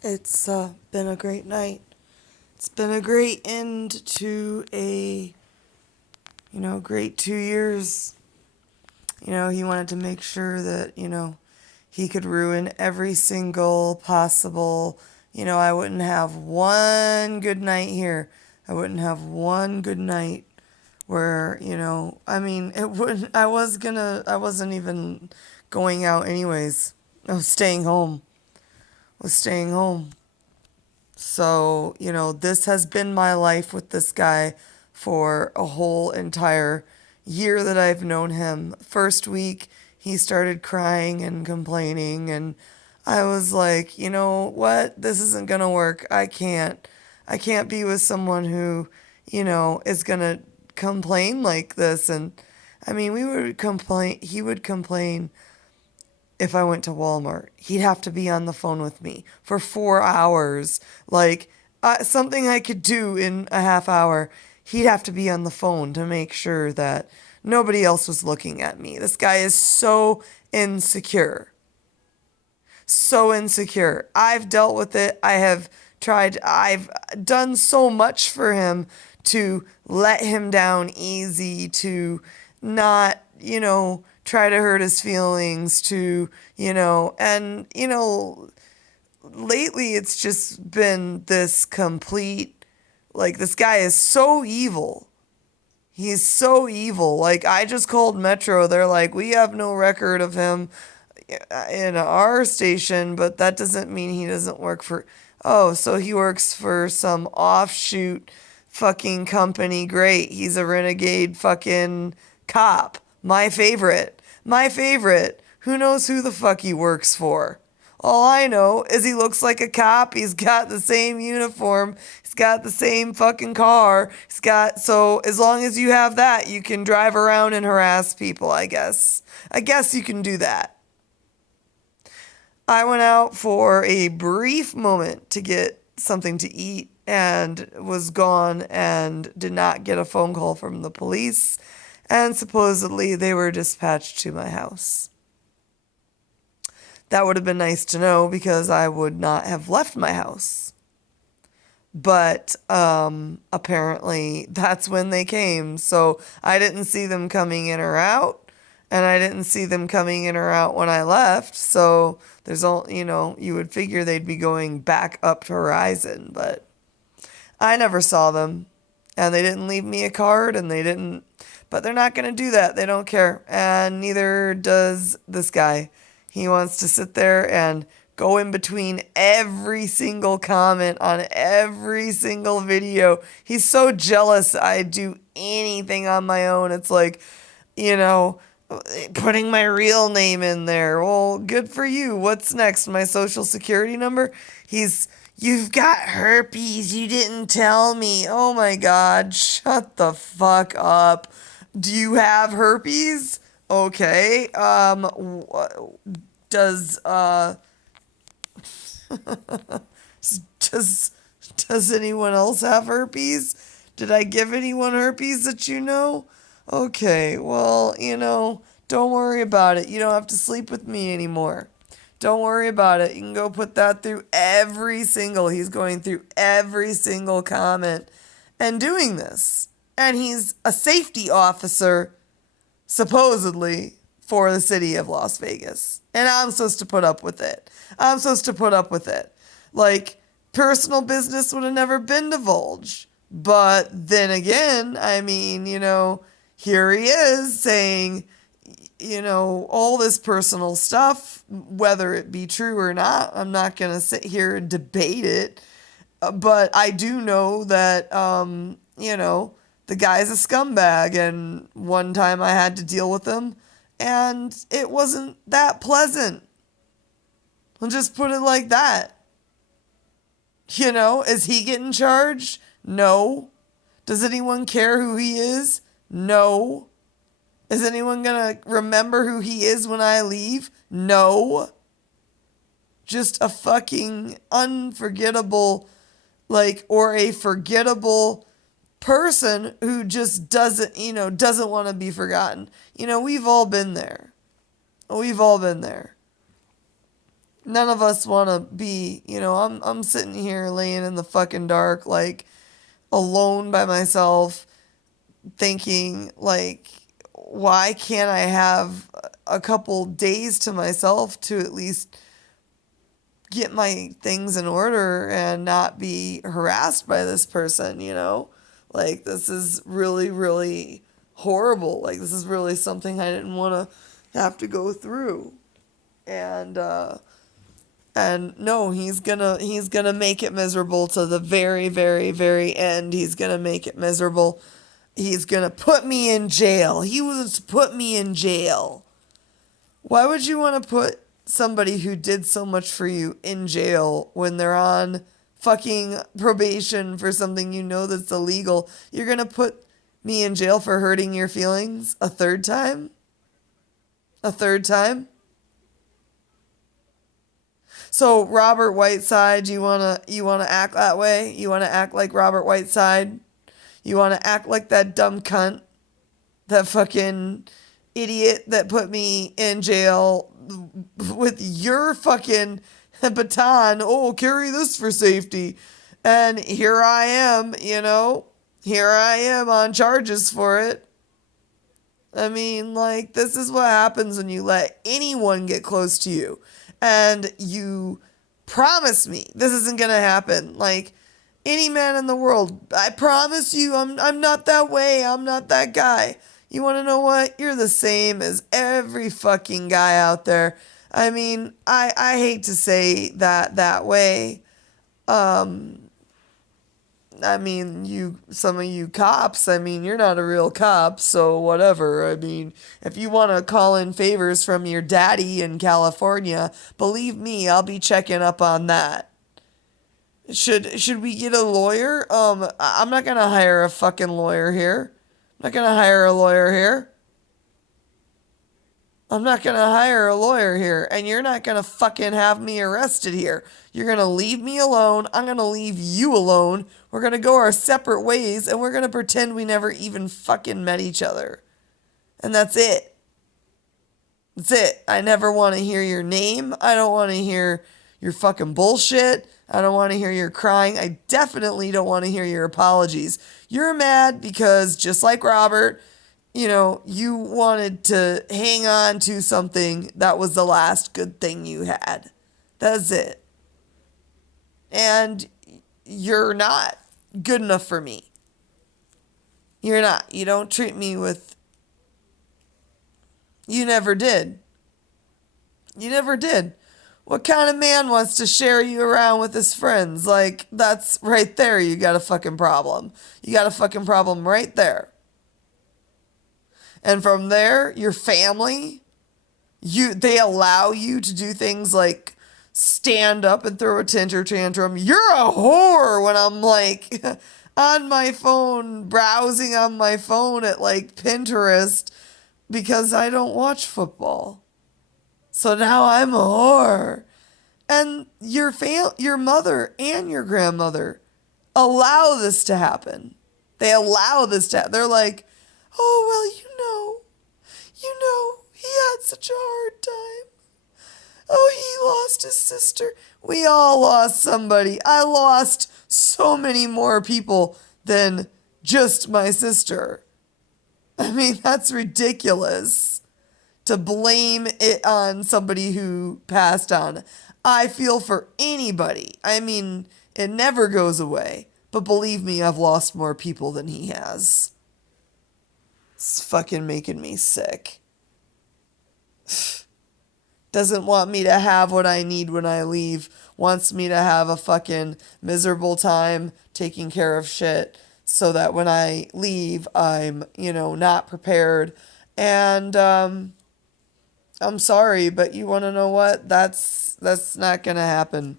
It's been a great night. It's been a great end to a, great 2 years. He wanted to make sure that, he could ruin every single possible, I wouldn't have one good night here. I wouldn't have one good night where, it wouldn't, I wasn't even going out anyways. I was staying home. Was staying home. So, this has been my life with this guy for a whole entire year that I've known him. First week, he started crying and complaining, and I was like, you know what? This isn't going to work. I can't. I can't be with someone who, is going to complain like this. And he would complain if I went to Walmart. He'd have to be on the phone with me for 4 hours. Like something I could do in a half hour, he'd have to be on the phone to make sure that nobody else was looking at me. This guy is so insecure. So insecure. I've dealt with it. I've done so much for him to let him down easy, to not, try to hurt his feelings, lately it's just been this complete, like, this guy is so evil. He's so evil. Like, I just called Metro. They're like, we have no record of him in our station, but that doesn't mean he doesn't work for. Oh, so he works for some offshoot fucking company. Great. He's a renegade fucking cop. My favorite. My favorite. Who knows who the fuck he works for? All I know is he looks like a cop. He's got the same uniform. He's got the same fucking car. So as long as you have that, you can drive around and harass people, I guess. I guess you can do that. I went out for a brief moment to get something to eat and was gone and did not get a phone call from the police. And supposedly they were dispatched to my house. That would have been nice to know because I would not have left my house. But apparently that's when they came. So I didn't see them coming in or out. And I didn't see them coming in or out when I left. So there's all, you would figure they'd be going back up to Horizon. But I never saw them. And they didn't leave me a card and they didn't. But they're not going to do that. They don't care. And neither does this guy. He wants to sit there and go in between every single comment on every single video. He's so jealous I do anything on my own. It's like, you know, putting my real name in there. Well, good for you. What's next? My social security number? You've got herpes. You didn't tell me. Oh my God. Shut the fuck up. Do you have herpes? Okay. Does, does, does anyone else have herpes? Did I give anyone herpes that you know? Okay, well, don't worry about it. You don't have to sleep with me anymore. Don't worry about it. You can go put that through he's going through every single comment and doing this. And he's a safety officer, supposedly, for the city of Las Vegas. And I'm supposed to put up with it. I'm supposed to put up with it. Like, personal business would have never been divulged. But then again, here he is saying, all this personal stuff, whether it be true or not. I'm not going to sit here and debate it. But I do know that, the guy's a scumbag. And one time I had to deal with him, and it wasn't that pleasant. I'll just put it like that. Is he getting charged? No. Does anyone care who he is? No. Is anyone going to remember who he is when I leave? No. Just a fucking unforgettable, or a forgettable person who just doesn't want to be forgotten. We've all been there. We've all been there. none of us want to be, I'm sitting here laying in the fucking dark, like alone by myself, thinking, like, why can't I have a couple days to myself to at least get my things in order and not be harassed by this person? Like, this is really, really horrible. Like, this is really something I didn't want to have to go through. And no, he's gonna make it miserable to the very, very, very end. He's gonna make it miserable. He's gonna put me in jail. He wants to put me in jail. Why would you want to put somebody who did so much for you in jail when they're on fucking probation for something that's illegal? You're gonna put me in jail for hurting your feelings a third time? A third time? So Robert Whiteside, you wanna act that way? You wanna act like Robert Whiteside? You wanna act like that dumb cunt, that fucking idiot that put me in jail with your fucking baton? Oh, carry this for safety. And here I am, here I am on charges for it. I mean, like, this is what happens when you let anyone get close to you. And you promise me this isn't going to happen. Like, any man in the world, I promise you, I'm not that way. I'm not that guy. You want to know what? You're the same as every fucking guy out there. I mean, I hate to say that way. I mean, some of you cops, I mean, you're not a real cop, so whatever. I mean, if you want to call in favors from your daddy in California, believe me, I'll be checking up on that. Should we get a lawyer? I'm not gonna hire a fucking lawyer here. I'm not gonna hire a lawyer here. I'm not gonna hire a lawyer here, and you're not gonna fucking have me arrested here. You're gonna leave me alone. I'm gonna leave you alone. We're gonna go our separate ways, and we're gonna pretend we never even fucking met each other. And that's it. That's it. I never want to hear your name. I don't want to hear your fucking bullshit. I don't want to hear your crying. I definitely don't want to hear your apologies. You're mad because, just like Robert, you wanted to hang on to something that was the last good thing you had. That's it. And you're not good enough for me. You're not. You don't treat me with. You never did. You never did. What kind of man wants to share you around with his friends? Like, that's right there. You got a fucking problem. You got a fucking problem right there. And from there, your family, they allow you to do things like stand up and throw a temper tantrum. You're a whore when I'm like on my phone, browsing on my phone at like Pinterest because I don't watch football. So now I'm a whore. And your mother and your grandmother allow this to happen. They allow this to happen. They're like, oh, well, he had such a hard time. Oh, he lost his sister. We all lost somebody. I lost so many more people than just my sister. I mean, that's ridiculous to blame it on somebody who passed on. I feel for anybody. I mean, it never goes away. But believe me, I've lost more people than he has. It's fucking making me sick. Doesn't want me to have what I need when I leave. Wants me to have a fucking miserable time taking care of shit so that when I leave, I'm, not prepared. And I'm sorry, but you want to know what? That's not going to happen.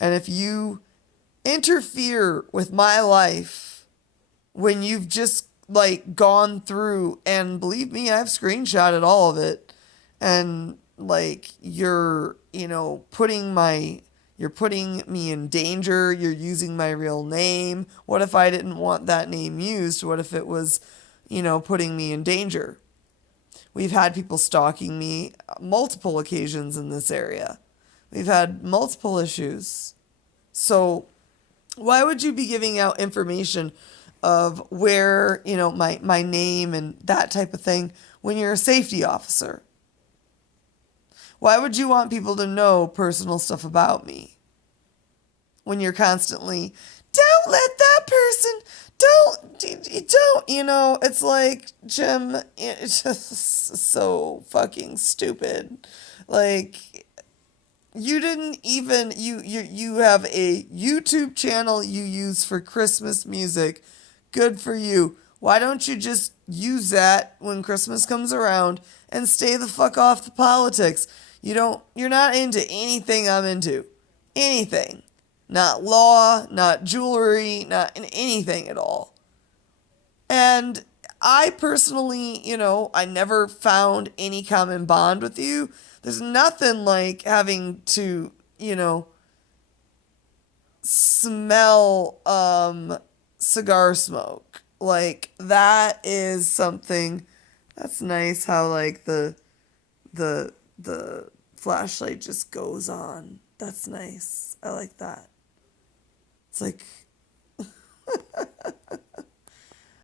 And if you interfere with my life when you've just like gone through, and believe me, I've screenshotted all of it, and like you're putting me in danger. You're using my real name. What if I didn't want that name used? What if it was putting me in danger? We've had people stalking me multiple occasions in this area. We've had multiple issues. So why would you be giving out information of where, my name and that type of thing when you're a safety officer? Why would you want people to know personal stuff about me when you're constantly, don't let that person, don't, it's like, Jim, it's just so fucking stupid. Like, you didn't even, you have a YouTube channel you use for Christmas music. Good for you. Why don't you just use that when Christmas comes around and stay the fuck off the politics? You're not into anything I'm into. Anything. Not law, not jewelry, not in anything at all. And I personally, I never found any common bond with you. There's nothing like having to, smell cigar smoke. Like that is something that's nice how like the flashlight just goes on. That's nice. I like that. It's like